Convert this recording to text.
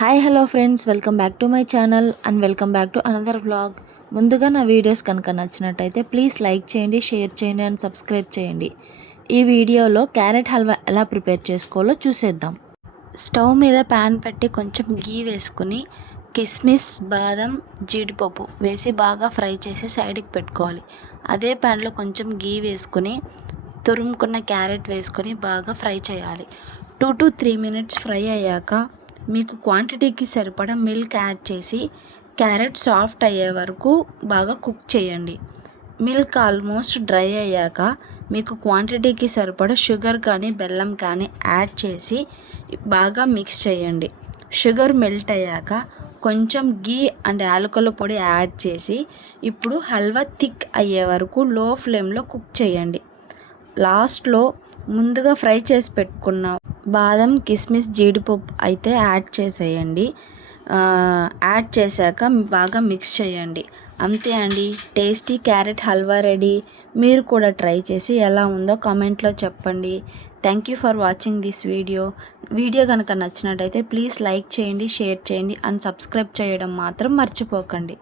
Hi hello friends, welcome back to my channel and welcome back to another vlog. ముందుగా నా videos కనుక నచ్చినట్టయితే please like చేయండి, share చేయండి అండ్ సబ్స్క్రైబ్ చేయండి. ఈ వీడియోలో క్యారెట్ హల్వా ఎలా ప్రిపేర్ చేసుకోవాలో చూసేద్దాం. స్టవ్ మీద ప్యాన్ పెట్టి కొంచెం గీ వేసుకుని కిస్మిస్, బాదం, జీడిపప్పు వేసి బాగా ఫ్రై చేసి సైడ్కి పెట్టుకోవాలి. అదే ప్యాన్లో కొంచెం గీ వేసుకుని తురుముకున్న క్యారెట్ వేసుకొని బాగా ఫ్రై చేయాలి. 2 to 3 minutes ఫ్రై అయ్యాక మీకు క్వాంటిటీకి సరిపడా మిల్క్ యాడ్ చేసి క్యారెట్ సాఫ్ట్ అయ్యే వరకు బాగా కుక్ చేయండి. మిల్క్ ఆల్మోస్ట్ డ్రై అయ్యాక మీకు క్వాంటిటీకి సరిపడా షుగర్ కానీ బెల్లం కానీ యాడ్ చేసి బాగా మిక్స్ చేయండి. షుగర్ మెల్ట్ అయ్యాక కొంచెం గీ అండ్ యాలకుల పొడి యాడ్ చేసి ఇప్పుడు హల్వా థిక్ అయ్యే వరకు లో ఫ్లేమ్లో కుక్ చేయండి. లాస్ట్లో ముందుగా ఫ్రై చేసి పెట్టుకున్న బాదం, కిస్మిస్, జీడిపప్పు అయితే యాడ్ చేసేయండి. యాడ్ చేశాక బాగా మిక్స్ చేయండి. అంతే అండి, టేస్టీ క్యారెట్ హల్వా రెడీ. మీరు కూడా ట్రై చేసి ఎలా ఉందో కామెంట్లో చెప్పండి. Thank you for watching this video కనుక నచ్చినట్టయితే ప్లీజ్ లైక్ చేయండి, షేర్ చేయండి అండ్ సబ్స్క్రైబ్ చేయడం మాత్రం మర్చిపోకండి.